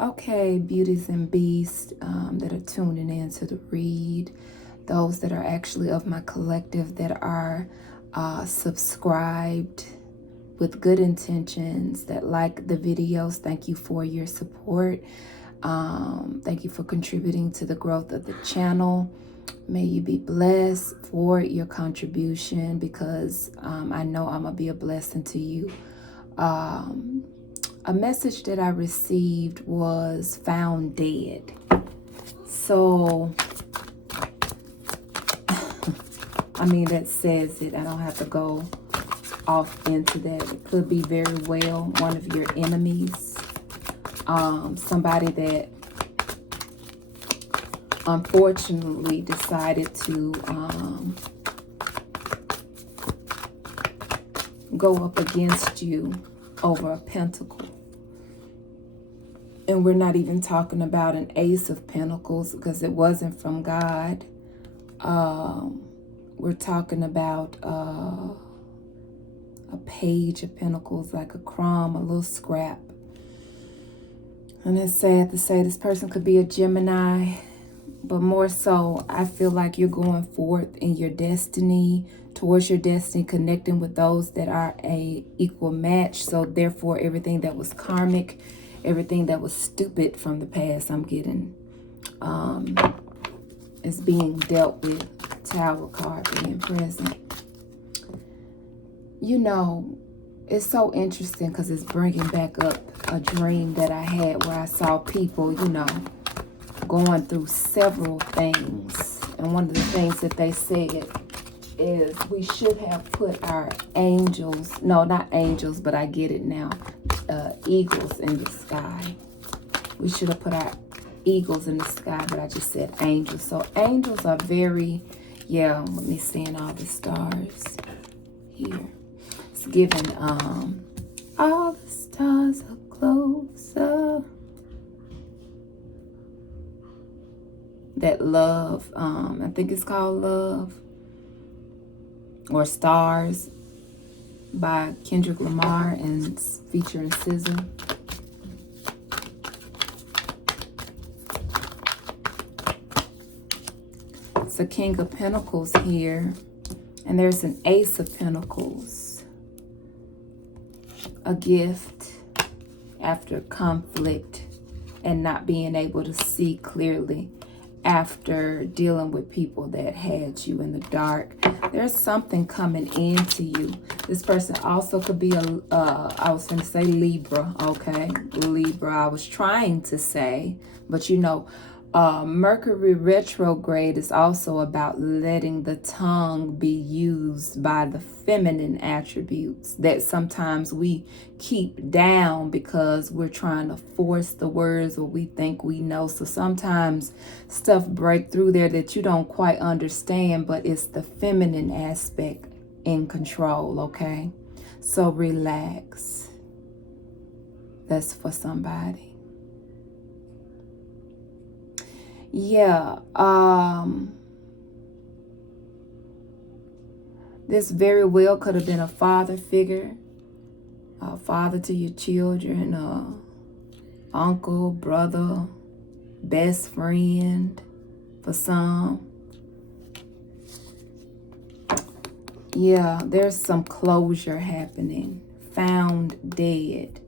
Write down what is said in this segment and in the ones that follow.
Okay, beauties and beasts that are tuning in to the read, those that are actually of my collective that are subscribed with good intentions, that like the videos, thank you for your support. Thank you for contributing to the growth of the channel. May you be blessed for your contribution, because I know I'm going to be a blessing to you. A message that I received was found dead. So, I mean, that says it. I don't have to go off into that. It could be very well one of your enemies. Somebody that unfortunately decided to go up against you over a pentacle. And we're not even talking about an ace of pentacles, because it wasn't from God. We're talking about a page of pentacles, like a crumb, a little scrap. And it's sad to say this person could be a Gemini, but more so, I feel like you're going forth in your destiny, towards your destiny, connecting with those that are a equal match. So therefore, everything that was karmic, everything that was stupid from the past, I'm getting, is being dealt with. Tower card being present. You know, it's so interesting because it's bringing back up a dream that I had where I saw people, you know, going through several things. And one of the things that they said is we should have put our angels, no, not angels, but I get it now, eagles in the sky. We should have put our eagles in the sky, but I just said angels. So angels are very, yeah, let me see in all the stars here. It's giving, all the stars are closer. That love, I think it's called Love or Stars by Kendrick Lamar and featuring SZA. It's a King of Pentacles here, and there's an Ace of Pentacles. A gift after conflict and not being able to see clearly after dealing with people that had you in the dark. There's something coming into you. This person also could be I was going to say Libra, okay? Libra, I was trying to say, but you know, Mercury retrograde is also about letting the tongue be used by the feminine attributes that sometimes we keep down because we're trying to force the words, or we think we know. So sometimes stuff break through there that you don't quite understand, but it's the feminine aspect in control, okay? So relax. That's for somebody. Yeah, this very well could have been a father figure, a father to your children, uncle, brother, best friend for some. Yeah, there's some closure happening. Found dead.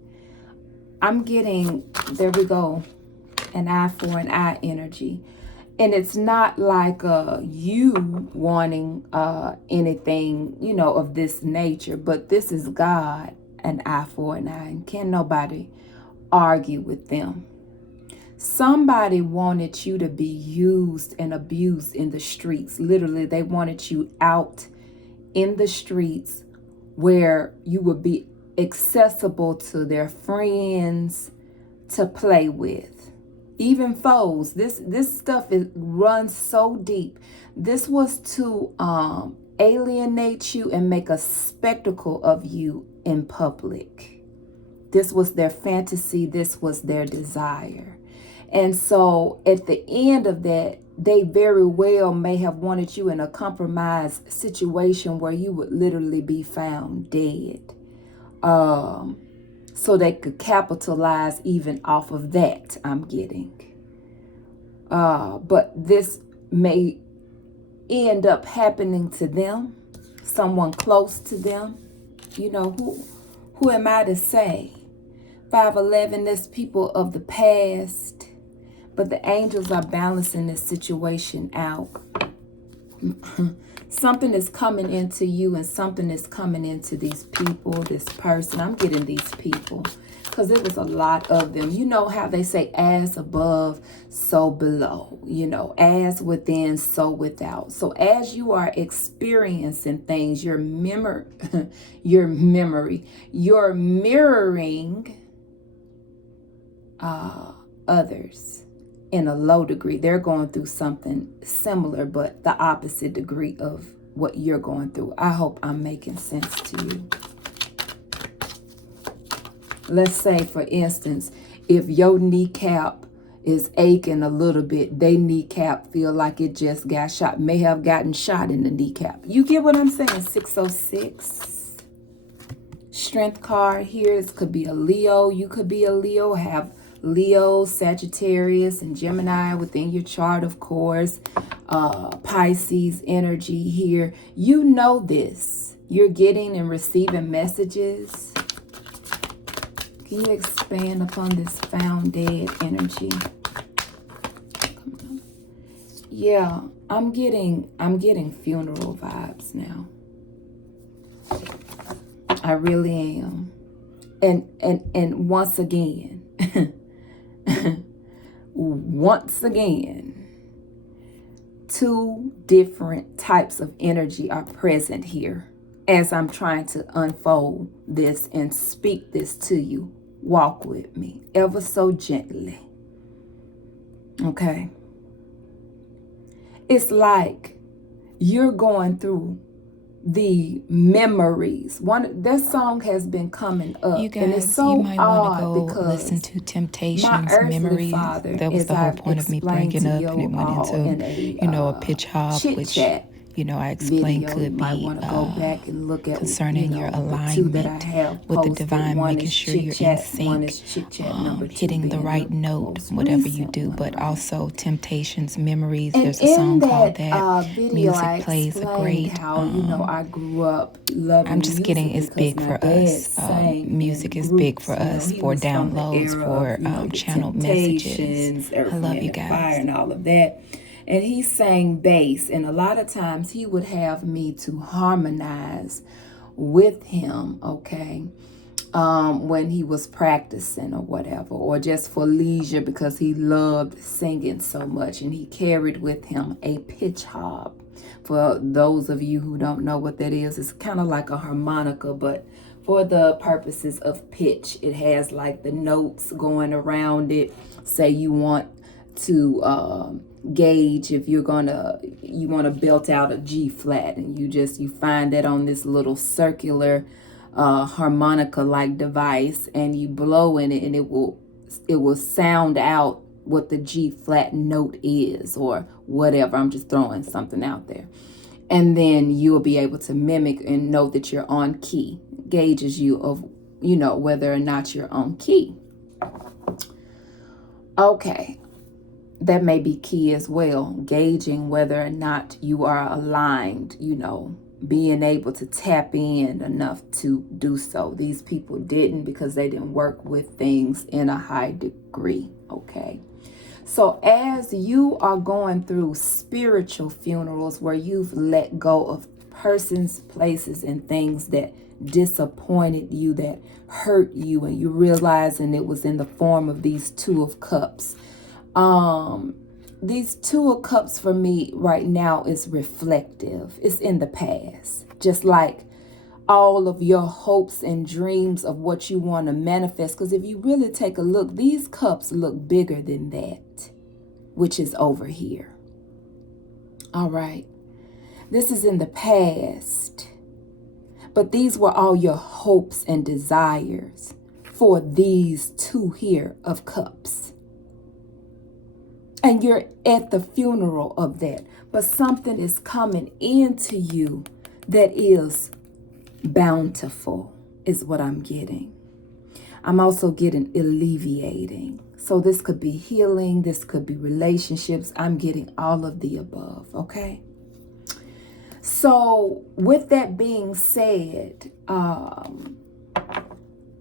I'm getting, there we go, an eye for an eye energy. And it's not like you wanting anything, you know, of this nature, but this is God, an eye for an eye, and can nobody argue with them. Somebody wanted you to be used and abused in the streets. Literally, they wanted you out in the streets where you would be accessible to their friends to play with. Even foes. This stuff runs so deep. This was to alienate you and make a spectacle of you in public. This was their fantasy. This was their desire. And so at the end of that, they very well may have wanted you in a compromised situation where you would literally be found dead. so they could capitalize even off of that, I'm getting. But this may end up happening to them, someone close to them. You know, who am I to say? 511, there's people of the past, but the angels are balancing this situation out. Something is coming into you and something is coming into these people, this person. I'm getting these people because there was a lot of them. You know how they say as above, so below. You know, as within, so without. So as you are experiencing things, you're mirroring others in a low degree. They're going through something similar, but the opposite degree of what you're going through. I hope I'm making sense to you. Let's say, for instance, if your kneecap is aching a little bit, they kneecap feel like it just got shot, may have gotten shot in the kneecap. You get what I'm saying? 606. Strength card here. This could be a Leo. You could be a Leo, have Leo, Sagittarius, and Gemini within your chart, of course. Pisces energy here. You know this. You're getting and receiving messages. Can you expand upon this found dead energy? Yeah, I'm getting funeral vibes now. I really am. And once again, two different types of energy are present here as I'm trying to unfold this and speak this to you. Walk with me ever so gently. Okay. It's like you're going through the memories. That song has been coming up, you guys, and it's so you might want to odd go because listen to Temptations my earthly Memories. father, That was the whole point of me bringing up, and it went into a pitch hop, which I explained could be concerning your alignment with the divine, making sure you're in sync, hitting the right note, whatever you do. But also Temptations Memories. There's a song called that. Music plays a great. I grew up loving. I'm just getting it's big for us. Music is big for us, for downloads, for channeled messages. I love you guys. Fire and all of that. And he sang bass, and a lot of times he would have me to harmonize with him, okay, when he was practicing or whatever, or just for leisure because he loved singing so much, and he carried with him a pitch harp. For those of you who don't know what that is, it's kind of like a harmonica, but for the purposes of pitch, it has like the notes going around it. Say you want to gauge if you want to belt out a G flat, and you find that on this little circular harmonica like device, and you blow in it, and it will sound out what the G flat note is or whatever. I'm just throwing something out there, and then you will be able to mimic and know that you're on key. Gauges you of whether or not you're on key. Okay. That may be key as well, gauging whether or not you are aligned, being able to tap in enough to do so. These people didn't because they didn't work with things in a high degree, okay? So as you are going through spiritual funerals where you've let go of persons, places, and things that disappointed you, that hurt you, and you realizing it was in the form of these Two of Cups. These Two of Cups for me right now is reflective. It's in the past. Just like all of your hopes and dreams of what you want to manifest. Because if you really take a look, these cups look bigger than that, which is over here. All right. This is in the past. But these were all your hopes and desires for these two here of cups. And you're at the funeral of that. But something is coming into you that is bountiful, is what I'm getting. I'm also getting alleviating. So this could be healing. This could be relationships. I'm getting all of the above. Okay. So with that being said,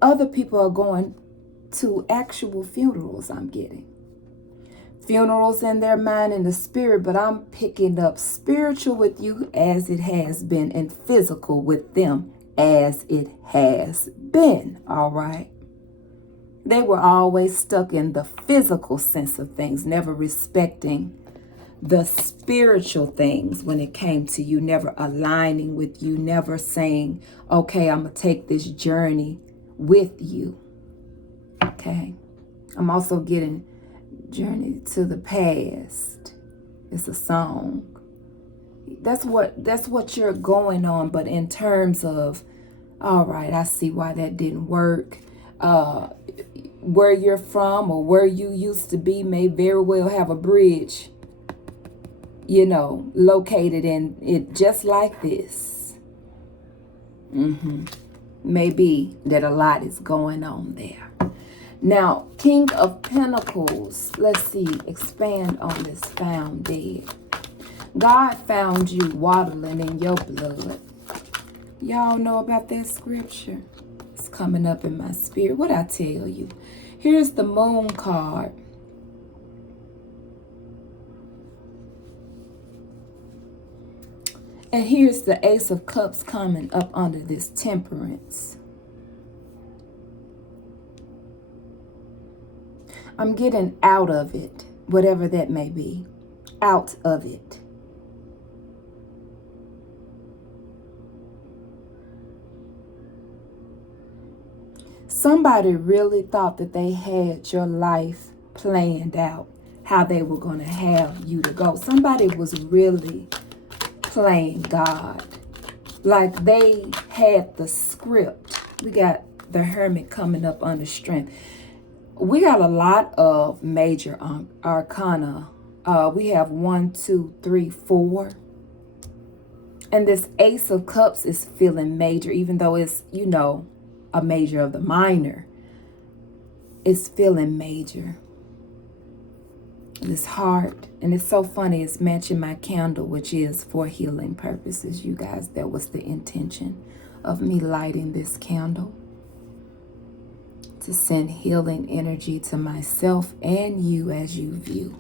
other people are going to actual funerals. I'm getting funerals in their mind and the spirit, but I'm picking up spiritual with you as it has been and physical with them as it has been. All right. They were always stuck in the physical sense of things, never respecting the spiritual things when it came to you, never aligning with you, never saying, okay, I'm going to take this journey with you. Okay. I'm also getting Journey to the Past. It's a song. That's what you're going on. But in terms of, all right, I see why that didn't work. Where you're from or where you used to be may very well have a bridge, located in it just like this. Maybe that a lot is going on there. Now, King of Pentacles, let's see, expand on this found dead. God found you waddling in your blood. Y'all know about that scripture? It's coming up in my spirit. What I tell you? Here's the Moon card. And here's the Ace of Cups coming up under this Temperance. I'm getting out of it, whatever that may be. Out of it. Somebody really thought that they had your life planned out, how they were going to have you to go. Somebody was really playing God. Like they had the script. We got the Hermit coming up under Strength. We got a lot of major arcana. We have 1, 2, 3, 4. And this Ace of Cups is feeling major, even though it's, a major of the minor. It's feeling major. This heart. And it's so funny. It's matching my candle, which is for healing purposes, you guys. That was the intention of me lighting this candle. To send healing energy to myself and you as you view.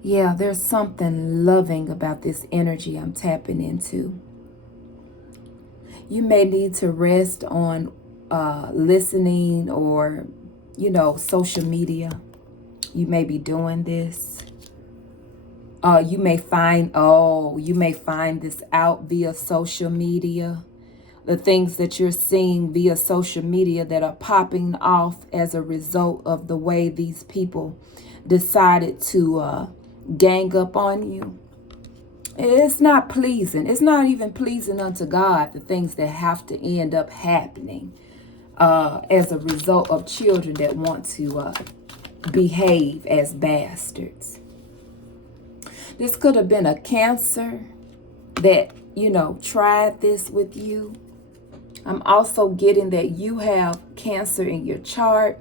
Yeah, there's something loving about this energy I'm tapping into. You may need to rest on listening or, social media. You may be doing this. You may find this out via social media. The things that you're seeing via social media that are popping off as a result of the way these people decided to gang up on you. It's not pleasing. It's not even pleasing unto God, the things that have to end up happening as a result of children that want to behave as bastards. This could have been a Cancer that, tried this with you. I'm also getting that you have Cancer in your chart.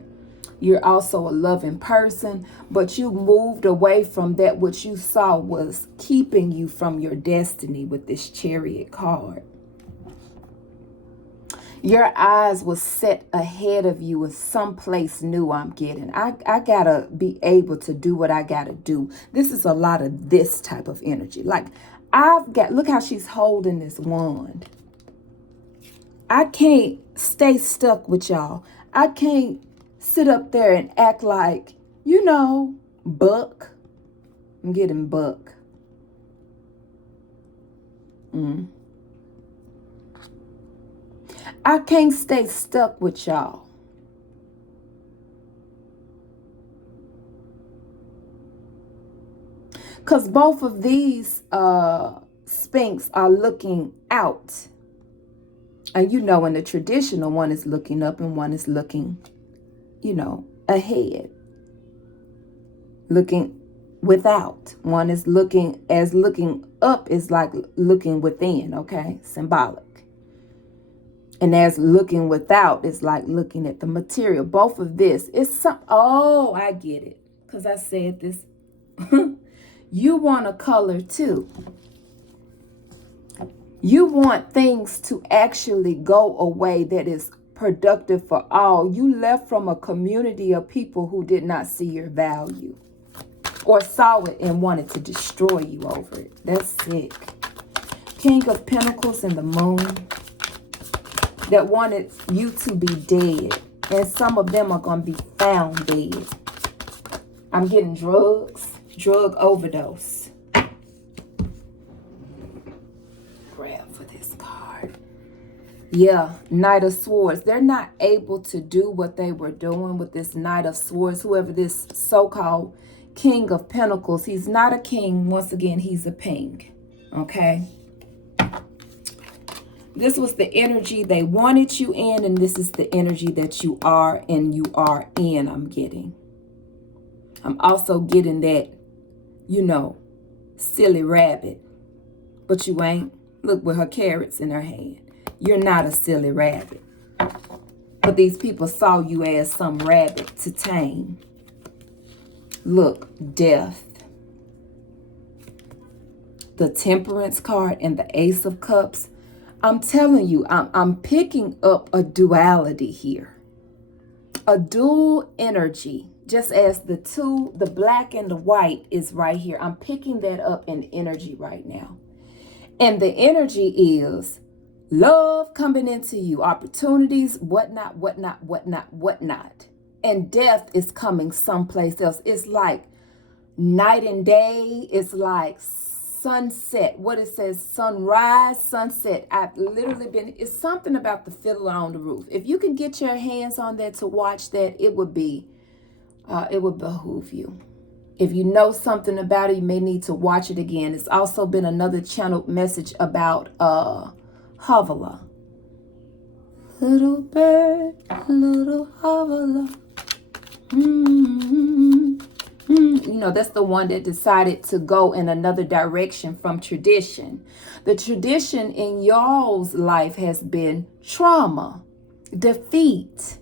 You're also a loving person, but you moved away from that which you saw was keeping you from your destiny with this Chariot card. Your eyes was set ahead of you in someplace new. I'm getting. I gotta be able to do what I gotta do. This is a lot of this type of energy. Like look how she's holding this wand. I can't stay stuck with y'all. I can't sit up there and act like, buck. I'm getting buck. I can't stay stuck with y'all. Because both of these Sphinx are looking out. And in the traditional, one is looking up and one is looking, ahead. Looking without. One is looking up is like looking within, okay? Symbolic. And as looking without is like looking at the material. Both of this is oh, I get it. Because I said this. You want a color too. You want things to actually go away that is productive for all. You left from a community of people who did not see your value or saw it and wanted to destroy you over it. That's sick. King of Pentacles and the Moon that wanted you to be dead. And some of them are going to be found dead. I'm getting drugs, drug overdose. Grab for this card. Yeah, Knight of Swords. They're not able to do what they were doing with this Knight of Swords. Whoever this so-called King of Pentacles. He's not a king. Once again, he's a ping. Okay? This was the energy they wanted you in, and this is the energy that you are and you are in, I'm getting. I'm also getting that, you know, silly rabbit. But you ain't. Look, with her carrots in her hand. You're not a silly rabbit. But these people saw you as some rabbit to tame. Look, death. The Temperance card and the Ace of Cups. I'm telling you, I'm picking up a duality here. A dual energy. Just as the black and the white is right here. I'm picking that up in energy right now. And the energy is love coming into you. Opportunities, whatnot. And death is coming someplace else. It's like night and day. It's like sunset. What it says, sunrise, sunset. I've literally been, it's something about the Fiddler on the Roof. If you can get your hands on that to watch that, it would behoove you. If you know something about it, you may need to watch it again. It's also been another channeled message about Havala. Little bird, little Havala. You know, that's the one that decided to go in another direction from tradition. The tradition in y'all's life has been trauma, defeat,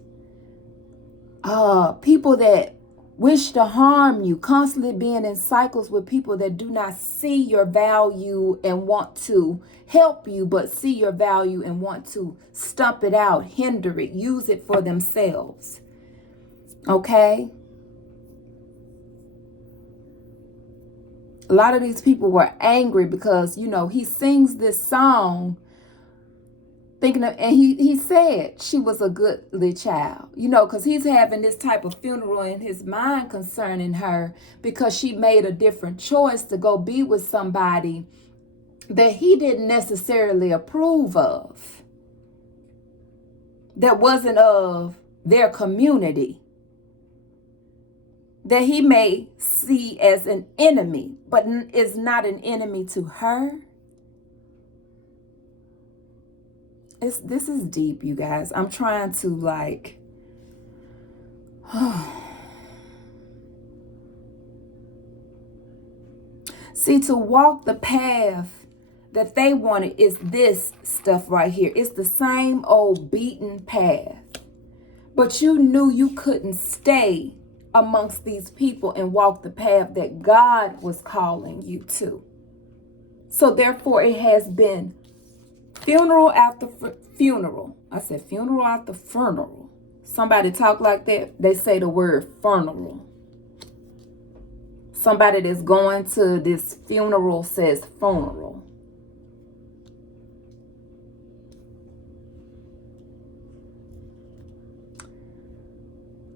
people that wish to harm you, constantly being in cycles with people that do not see your value and want to help you, but see your value and want to stump it out, hinder it, use it for themselves. Okay? A lot of these people were angry because, you know, he sings this song thinking of, and he said she was a goodly child, you know, because he's having this type of funeral in his mind concerning her because she made a different choice to go be with somebody that he didn't necessarily approve of, that wasn't of their community, that he may see as an enemy, but is not an enemy to her. This is deep, you guys. I'm trying to like, see, to walk the path that they wanted is this stuff right here. It's the same old beaten path. But you knew you couldn't stay amongst these people and walk the path that God was calling you to. So therefore, it has been funeral after funeral. I said funeral after funeral. Somebody talk like that, they say the word funeral. Somebody that's going to this funeral says funeral.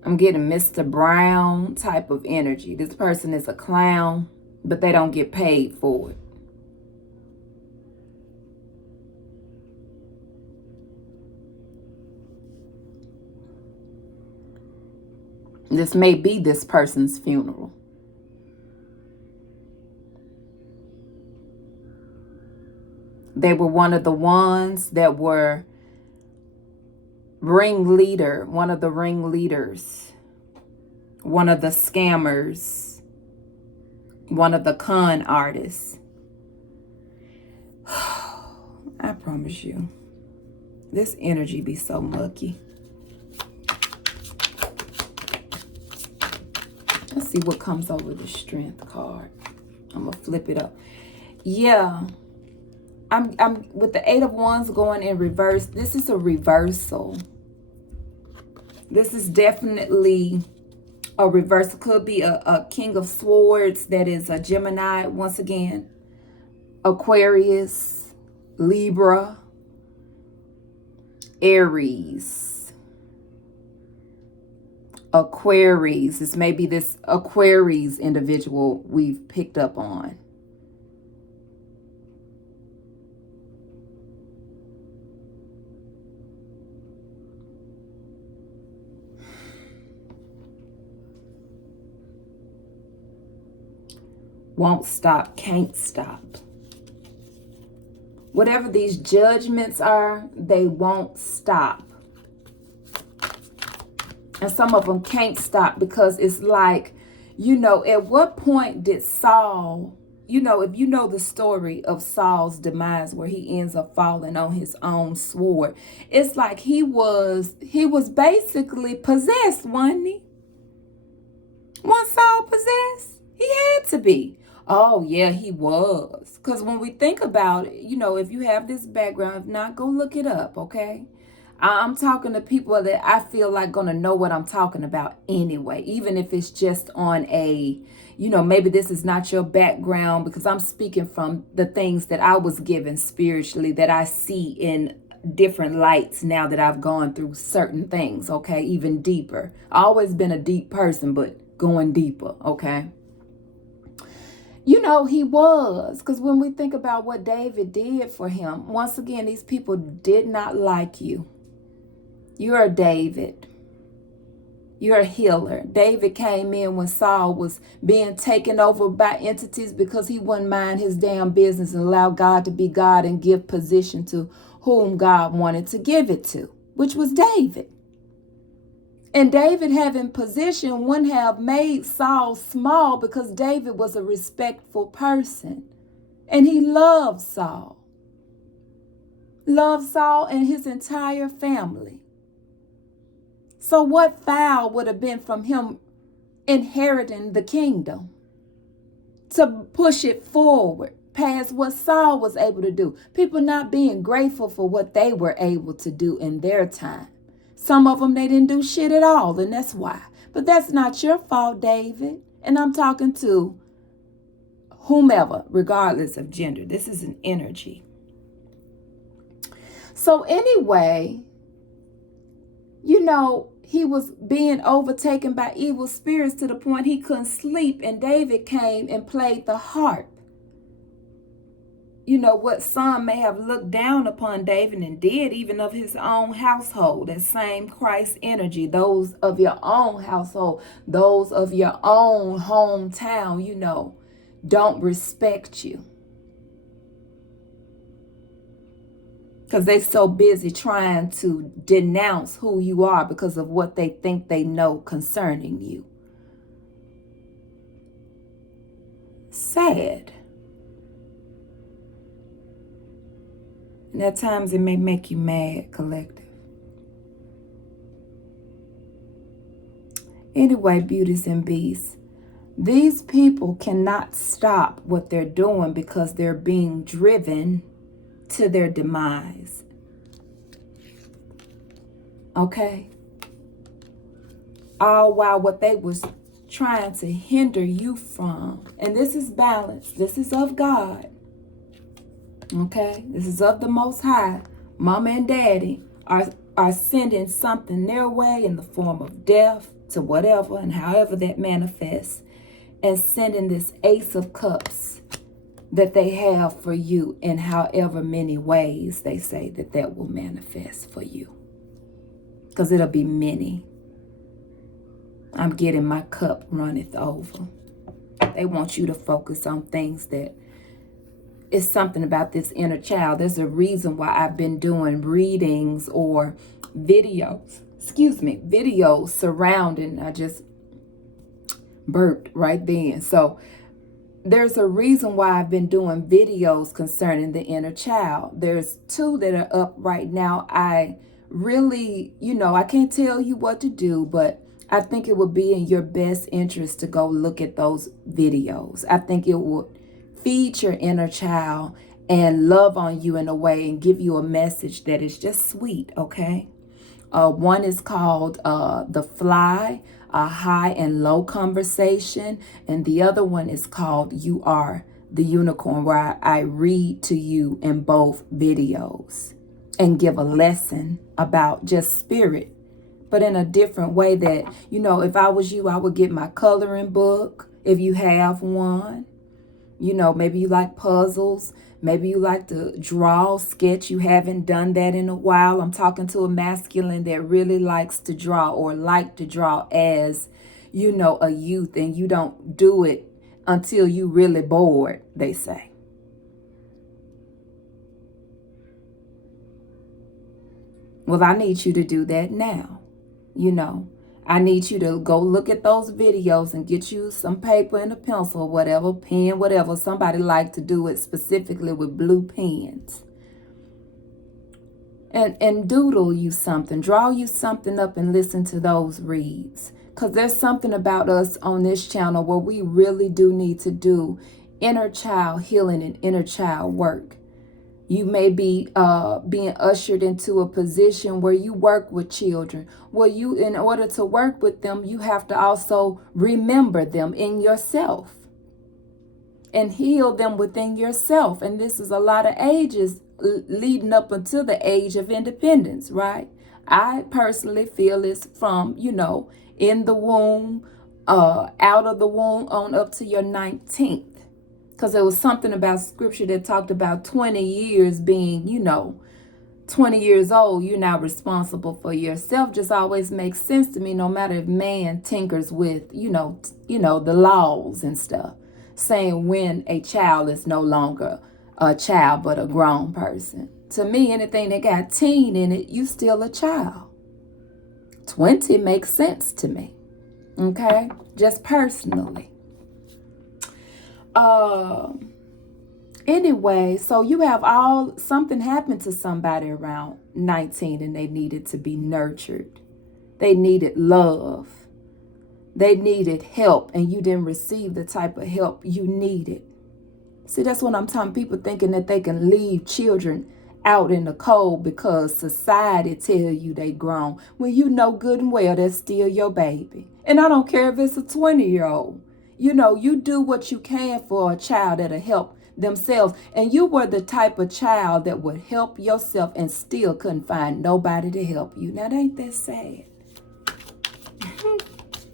I'm getting Mr. Brown type of energy. This person is a clown, but they don't get paid for it. This may be this person's funeral. They were one of the ones that were ringleader, one of the ringleaders, one of the scammers, one of the con artists. I promise you, this energy be so mucky. Let's see what comes over the Strength card. I'm gonna flip it up. Yeah, I'm with the Eight of Wands going in reverse. This is a reversal. This is definitely a reversal. Could be a King of Swords that is a Gemini once again, Aquarius, Libra, Aries, Aquarius. This may be this Aquarius individual we've picked up on. Won't stop, can't stop. Whatever these judgments are, they won't stop. And some of them can't stop because it's like, you know, at what point did Saul, you know, if you know the story of Saul's demise where he ends up falling on his own sword, it's like he was basically possessed, wasn't he? Was Saul possessed? He had to be. Oh, yeah, he was. Because when we think about it, you know, if you have this background, if not, go look it up, okay? I'm talking to people that I feel like going to know what I'm talking about anyway, even if it's just on a, you know, maybe this is not your background, because I'm speaking from the things that I was given spiritually that I see in different lights now that I've gone through certain things, okay? Even deeper. I've always been a deep person, but going deeper, okay? You know, he was, because when we think about what David did for him, once again, these people did not like you. You're a David. You're a healer. David came in when Saul was being taken over by entities because he wouldn't mind his damn business and allow God to be God and give position to whom God wanted to give it to, which was David. And David having position wouldn't have made Saul small because David was a respectful person. And he loved Saul. Loved Saul and his entire family. So what foul would have been from him inheriting the kingdom to push it forward past what Saul was able to do? People not being grateful for what they were able to do in their time. Some of them, they didn't do shit at all, and that's why. But that's not your fault, David. And I'm talking to whomever, regardless of gender. This is an energy. So anyway, you know, he was being overtaken by evil spirits to the point he couldn't sleep. And David came and played the harp. You know, what some may have looked down upon David and did, even of his own household, that same Christ energy, those of your own household, those of your own hometown, you know, don't respect you. Because they're so busy trying to denounce who you are because of what they think they know concerning you. Sad. And at times it may make you mad, collective. Anyway, beauties and beasts, these people cannot stop what they're doing because they're being driven to their demise. Okay? All while what they was trying to hinder you from. And this is balance. This is of God. Okay, this is of the Most High. Mama and Daddy are sending something their way in the form of death to whatever and however that manifests, and sending this Ace of Cups that they have for you in however many ways they say that will manifest for you. Because it'll be many. I'm getting my cup runneth over. They want you to focus on things that it's something about this inner child. There's a reason why I've been doing readings or videos surrounding, I just burped right then. So there's a reason why I've been doing videos concerning the inner child. There's 2 that are up right now. I really, I can't tell you what to do, but I think it would be in your best interest to go look at those videos. I think it would feed your inner child and love on you in a way and give you a message that is just sweet, okay? One is called The Fly, a high and low conversation. And the other one is called You Are the Unicorn, where I read to you in both videos and give a lesson about just spirit, but in a different way that, if I was you, I would get my coloring book, if you have one. Maybe you like puzzles. Maybe you like to draw, sketch. You haven't done that in a while. I'm talking to a masculine that really likes to draw or like to draw as, a youth, and you don't do it until you really bored, they say. Well, I need you to do that now. I need you to go look at those videos and get you some paper and a pencil, whatever, pen, whatever. Somebody like to do it specifically with blue pens. And doodle you something, draw you something up and listen to those reads. Because there's something about us on this channel where we really do need to do inner child healing and inner child work. You may be being ushered into a position where you work with children. Well, in order to work with them, you have to also remember them in yourself and heal them within yourself. And this is a lot of ages leading up until the age of independence, right? I personally feel it's from, in the womb, out of the womb on up to your 19th. Because there was something about scripture that talked about 20 years being, 20 years old, you're now responsible for yourself. Just always makes sense to me, no matter if man tinkers with, the laws and stuff, saying when a child is no longer a child, but a grown person. To me, anything that got teen in it, you still a child. 20 makes sense to me. Okay? Just personally. Anyway, so you have something happened to somebody around 19 and they needed to be nurtured. They needed love. They needed help, and you didn't receive the type of help you needed. See, that's what I'm talking. People thinking that they can leave children out in the cold because society tell you they grown. When you know good and well that's still your baby. And I don't care if it's a 20-year-old. You do what you can for a child that'll help themselves. And you were the type of child that would help yourself and still couldn't find nobody to help you. Now, ain't that sad?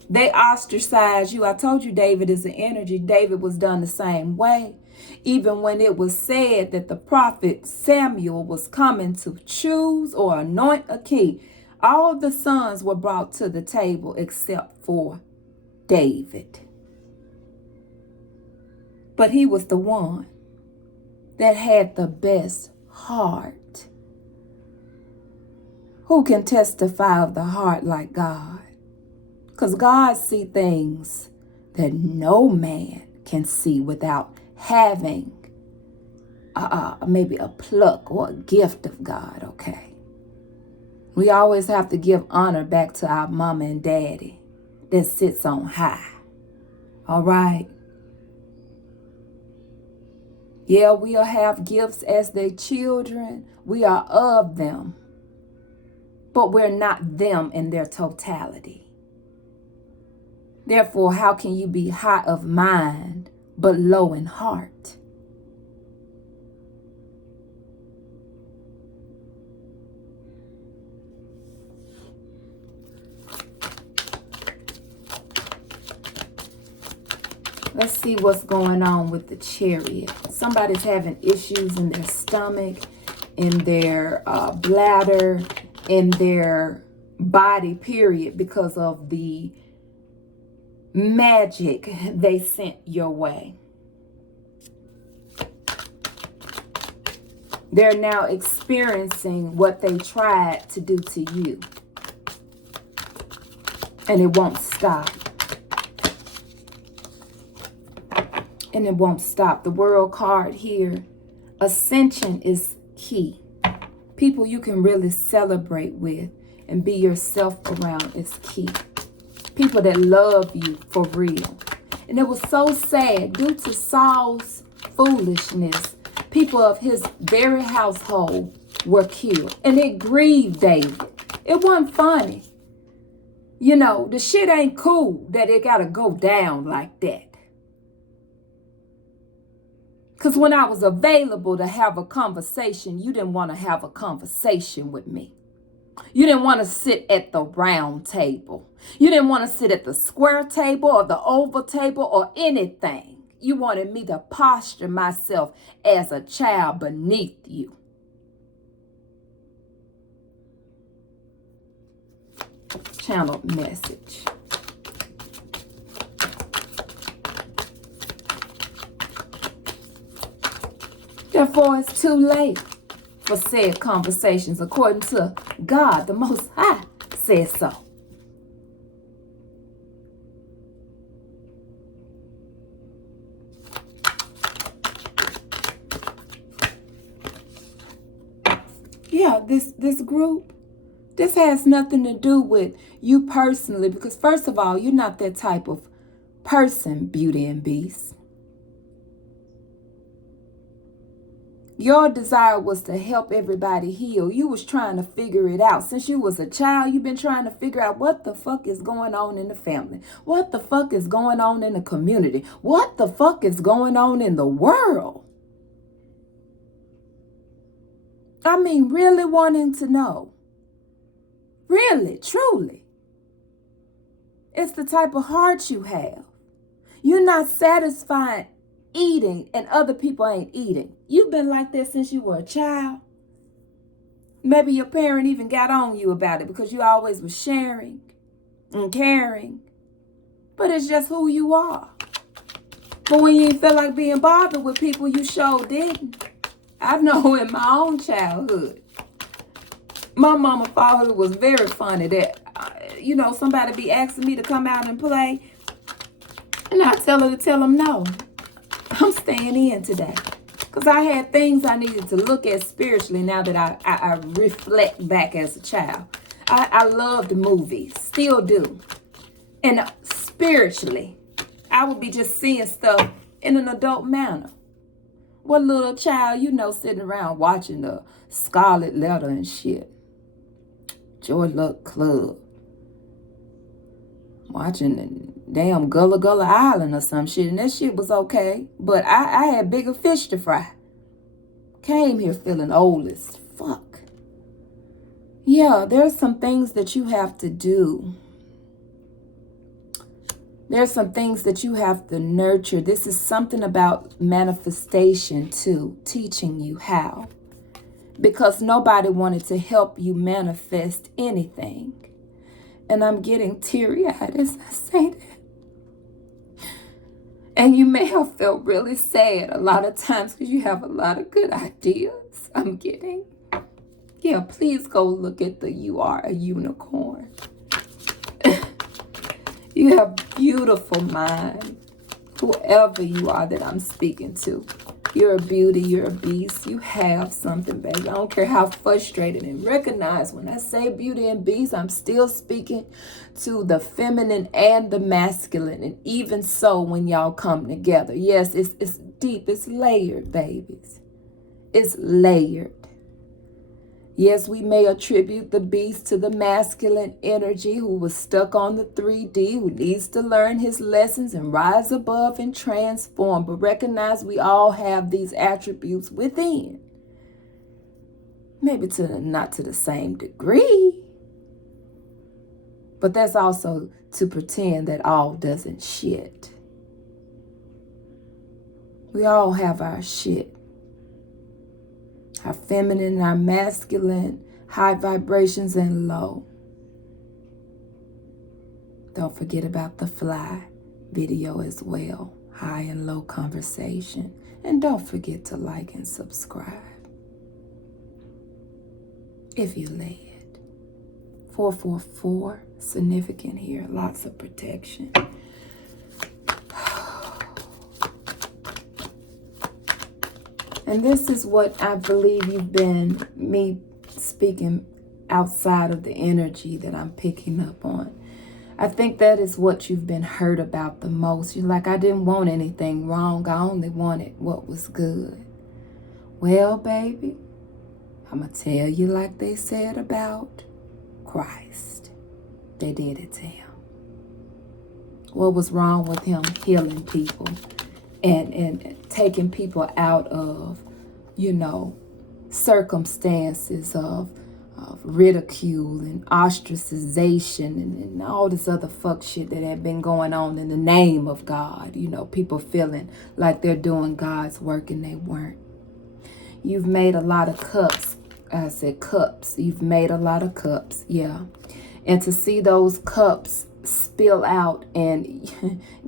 They ostracized you. I told you David is an energy. David was done the same way. Even when it was said that the prophet Samuel was coming to choose or anoint a king, all of the sons were brought to the table except for David. But he was the one that had the best heart. Who can testify of the heart like God? Because God sees things that no man can see without having maybe a pluck or a gift of God, okay? We always have to give honor back to our mama and daddy that sits on high, all right? Yeah, we'll have gifts as their children. We are of them. But we're not them in their totality. Therefore, how can you be high of mind but low in heart? Let's see what's going on with the Chariot. Somebody's having issues in their stomach, in their bladder, in their body, period, because of the magic they sent your way. They're now experiencing what they tried to do to you. And it won't stop. And it won't stop. The World card here. Ascension is key. People you can really celebrate with and be yourself around is key. People that love you for real. And it was so sad. Due to Saul's foolishness, people of his very household were killed. And it grieved David. It wasn't funny. You know, the shit ain't cool that it gotta go down like that. Because when I was available to have a conversation, you didn't want to have a conversation with me. You didn't want to sit at the round table. You didn't want to sit at the square table or the oval table or anything. You wanted me to posture myself as a child beneath you. Channeled message. Therefore, it's too late for said conversations, according to God, the Most High, says so. Yeah, this group, this has nothing to do with you personally, because first of all, you're not that type of person, Beauty and Beast. Your desire was to help everybody heal. You was trying to figure it out. Since you was a child, you've been trying to figure out what the fuck is going on in the family. What the fuck is going on in the community? What the fuck is going on in the world? I mean, really wanting to know. Really, truly. It's the type of heart you have. You're not satisfied eating and other people ain't eating. You've been like that since you were a child. Maybe your parent even got on you about it because you always was sharing and caring. But it's just who you are. But when you ain't feel like being bothered with people, you sure didn't. I know in my own childhood, my mama thought it was very funny that, somebody be asking me to come out and play. And I tell her to tell them no. I'm staying in today. Because I had things I needed to look at spiritually now that I reflect back as a child. I loved movies. Still do. And spiritually, I would be just seeing stuff in an adult manner. What little child, sitting around watching the Scarlet Letter and shit. Joy Luck Club. Watching the damn Gullah Gullah Island or some shit. And that shit was okay. But I had bigger fish to fry. Came here feeling old as fuck. Yeah, there's some things that you have to do. There's some things that you have to nurture. This is something about manifestation too. Teaching you how. Because nobody wanted to help you manifest anything. And I'm getting teary-eyed as I say that. And you may have felt really sad a lot of times because you have a lot of good ideas. I'm getting. Yeah, please go look at the You Are a Unicorn. You have beautiful mind. Whoever you are that I'm speaking to. You're a beauty, you're a beast. You have something, baby. I don't care how frustrated. And recognize when I say beauty and beast, I'm still speaking to the feminine and the masculine. And even so, when y'all come together. Yes, it's deep. It's layered, babies. It's layered. Yes, we may attribute the beast to the masculine energy who was stuck on the 3D, who needs to learn his lessons and rise above and transform. But recognize we all have these attributes within. Maybe not to the same degree. But that's also to pretend that all doesn't shit. We all have our shit. Our feminine, our masculine, high vibrations and low. Don't forget about the fly video as well. High and low conversation. And don't forget to like and subscribe. If you led. 444, significant here. Lots of protection. And this is what I believe you've been, me speaking outside of the energy that I'm picking up on. I think that is what you've been hurt about the most. You're like, I didn't want anything wrong. I only wanted what was good. Well, baby, I'm going to tell you like they said about Christ. They did it to him. What was wrong with him healing people and taking people out of, circumstances of ridicule and ostracization and all this other fuck shit that had been going on in the name of God. People feeling like they're doing God's work and they weren't. You've made a lot of cups. I said cups. You've made a lot of cups. Yeah. And to see those cups spill out and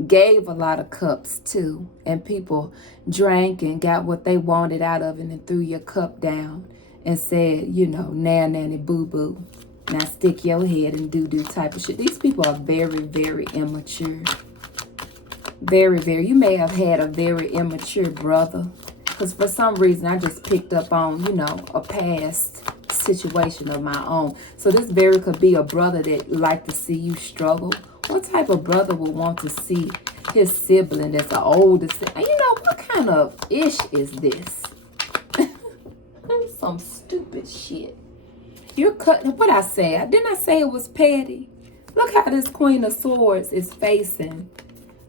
gave a lot of cups too. And people drank and got what they wanted out of it and threw your cup down and said, nan, nanny, boo, boo. Now stick your head and do type of shit. These people are very, very immature. Very, very. You may have had a very immature brother. Because for some reason, I just picked up on, a past situation of my own. So this very could be a brother that like to see you struggle. What type of brother would want to see his sibling that's the oldest? What kind of ish is this? Some stupid shit. You're cutting. What I say? Didn't I say it was petty? Look how this Queen of Swords is facing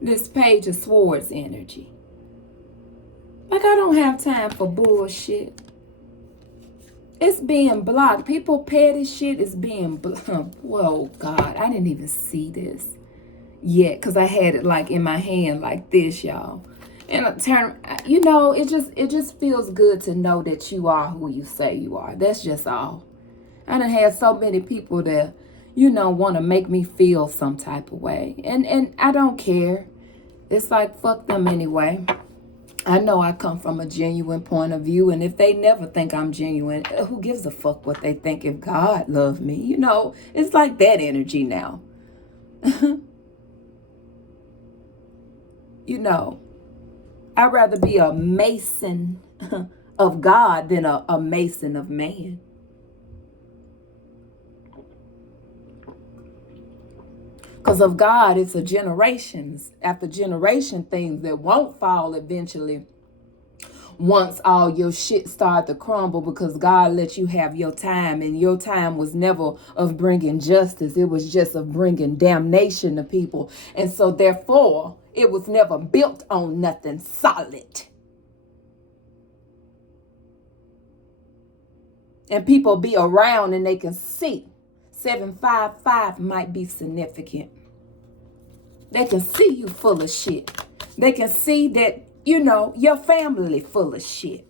this Page of Swords energy. Like, I don't have time for bullshit. It's being blocked. People petty shit is being blocked. Whoa, God. I didn't even see this yet because I had it like in my hand like this, y'all. And I turn, it just feels good to know that you are who you say you are. That's just all. I done had so many people that, want to make me feel some type of way. And I don't care. It's like, fuck them anyway. I know I come from a genuine point of view, and if they never think I'm genuine, who gives a fuck what they think if God loved me? It's like that energy now. I'd rather be a mason of God than a mason of man. Because of God, it's a generations after generation things that won't fall eventually once all your shit start to crumble, because God let you have your time, and your time was never of bringing justice. It was just of bringing damnation to people. And so therefore, it was never built on nothing solid. And people be around and they can see 755 might be significant. They can see you full of shit. They can see that, your family full of shit.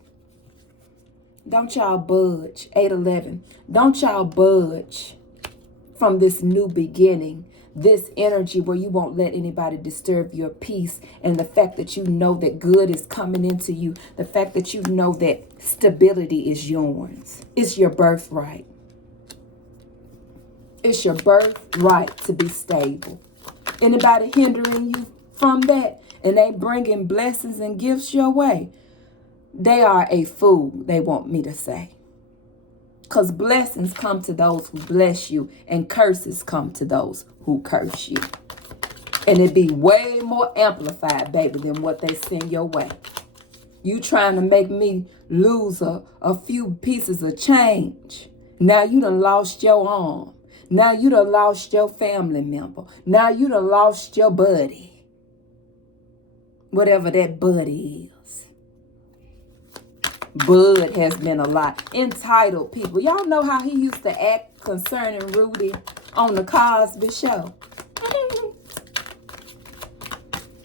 Don't y'all budge. 811. Don't y'all budge from this new beginning. This energy where you won't let anybody disturb your peace. And the fact that you know that good is coming into you. The fact that you know that stability is yours. It's your birthright. It's your birthright to be stable. Anybody hindering you from that and they bringing blessings and gifts your way, they are a fool, they want me to say. Because blessings come to those who bless you and curses come to those who curse you. And it be way more amplified, baby, than what they send your way. You trying to make me lose a few pieces of change. Now you done lost your arm. Now you done lost your family member. Now you done lost your buddy. Whatever that buddy is. Bud has been a lot. Entitled people. Y'all know how he used to act concerning Rudy on the Cosby Show.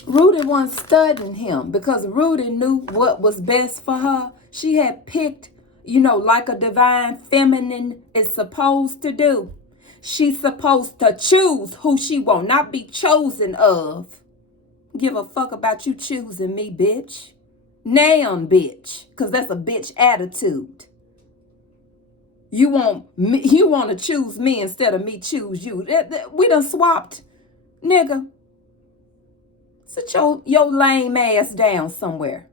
Rudy wasn't studying him because Rudy knew what was best for her. She had picked, like a divine feminine is supposed to do. She's supposed to choose who she want, not be chosen of. Give a fuck about you choosing me, bitch. Now, bitch, because that's a bitch attitude. You want to choose me instead of me choose you. We done swapped, nigga. Sit your lame ass down somewhere.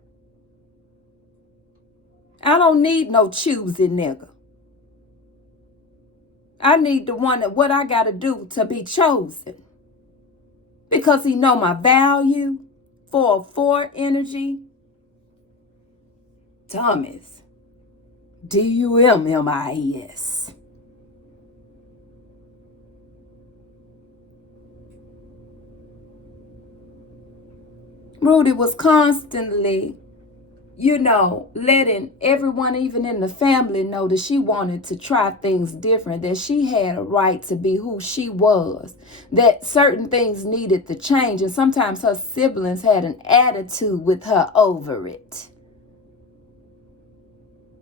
I don't need no choosy nigga. I need the one that what I got to do to be chosen. Because he know my value. 4/4 energy. Thomas. DUMMIES. Rudy was constantly, letting everyone, even in the family, know that she wanted to try things different, that she had a right to be who she was, that certain things needed to change. And sometimes her siblings had an attitude with her over it.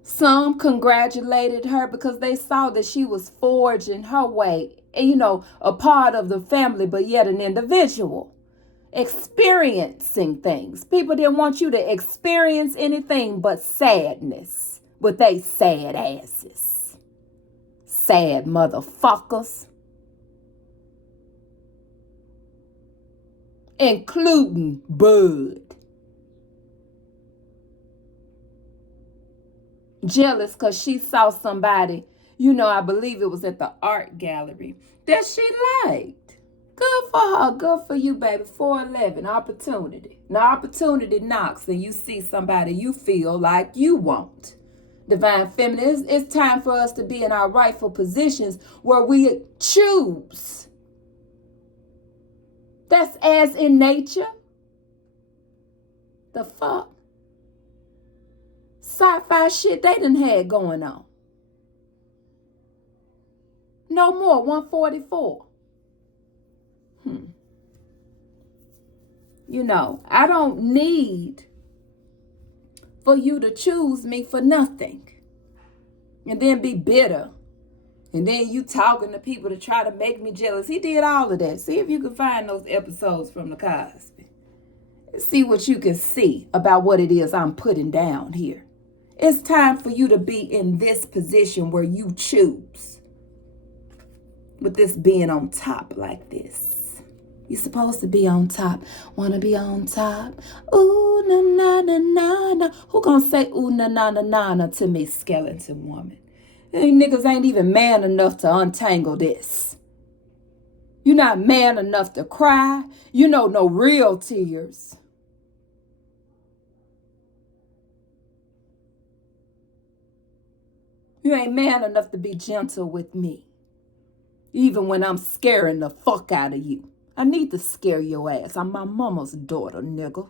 Some congratulated her because they saw that she was forging her way, a part of the family, but yet an individual. Experiencing things. People didn't want you to experience anything but sadness with they sad asses. Sad motherfuckers. Including Bud. Jealous because she saw somebody, I believe it was at the art gallery, that she liked. Good for her. Good for you, baby. 411. Opportunity. Now, opportunity knocks and you see somebody you feel like you want. Divine Feminine, it's time for us to be in our rightful positions where we choose. That's as in nature. The fuck? Sci-fi shit they done had going on. No more. 144. I don't need for you to choose me for nothing. And then be bitter. And then you talking to people to try to make me jealous. He did all of that. See if you can find those episodes from the Cosby. See what you can see about what it is I'm putting down here. It's time for you to be in this position where you choose. With this being on top like this. You're supposed to be on top. Want to be on top? Ooh, na, na, na, na, na. Who gonna say ooh, na, na, na, na, na to me, skeleton woman? These niggas ain't even man enough to untangle this. You're not man enough to cry. No real tears. You ain't man enough to be gentle with me. Even when I'm scaring the fuck out of you. I need to scare your ass. I'm my mama's daughter, nigga.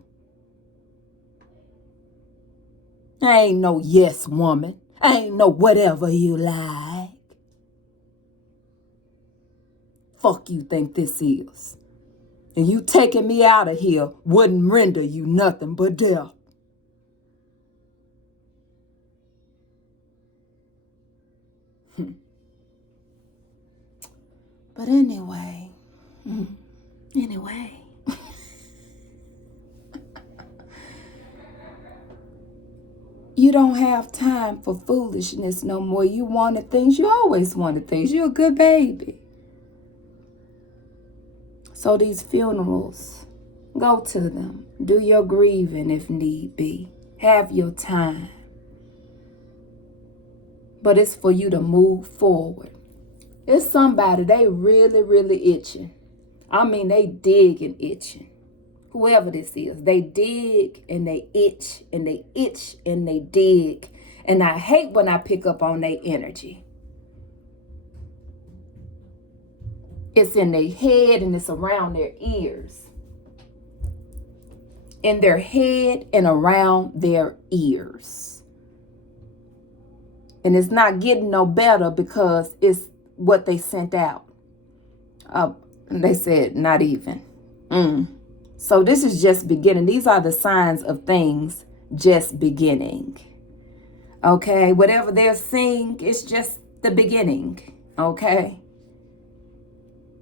I ain't no yes woman. I ain't no whatever you like. Fuck you think this is. And you taking me out of here wouldn't render you nothing but death. But anyway. You don't have time for foolishness no more. You wanted things. You always wanted things. You're a good baby. So these funerals, go to them. Do your grieving if need be. Have your time. But it's for you to move forward. It's somebody, they really, really itching. I mean, they dig and itching. Whoever this is, they dig and they itch and they itch and they dig. And I hate when I pick up on their energy. It's in their head and it's around their ears. In their head and around their ears. And it's not getting no better because it's what they sent out. They said not even. So this is just beginning. These are the signs of things just beginning. Okay, whatever they're seeing, it's just the beginning. Okay.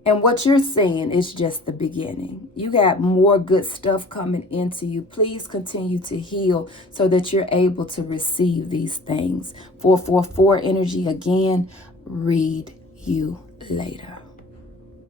And what you're seeing is just the beginning. You got more good stuff coming into you. Please continue to heal so that you're able to receive these things. 444 energy again. Read you later.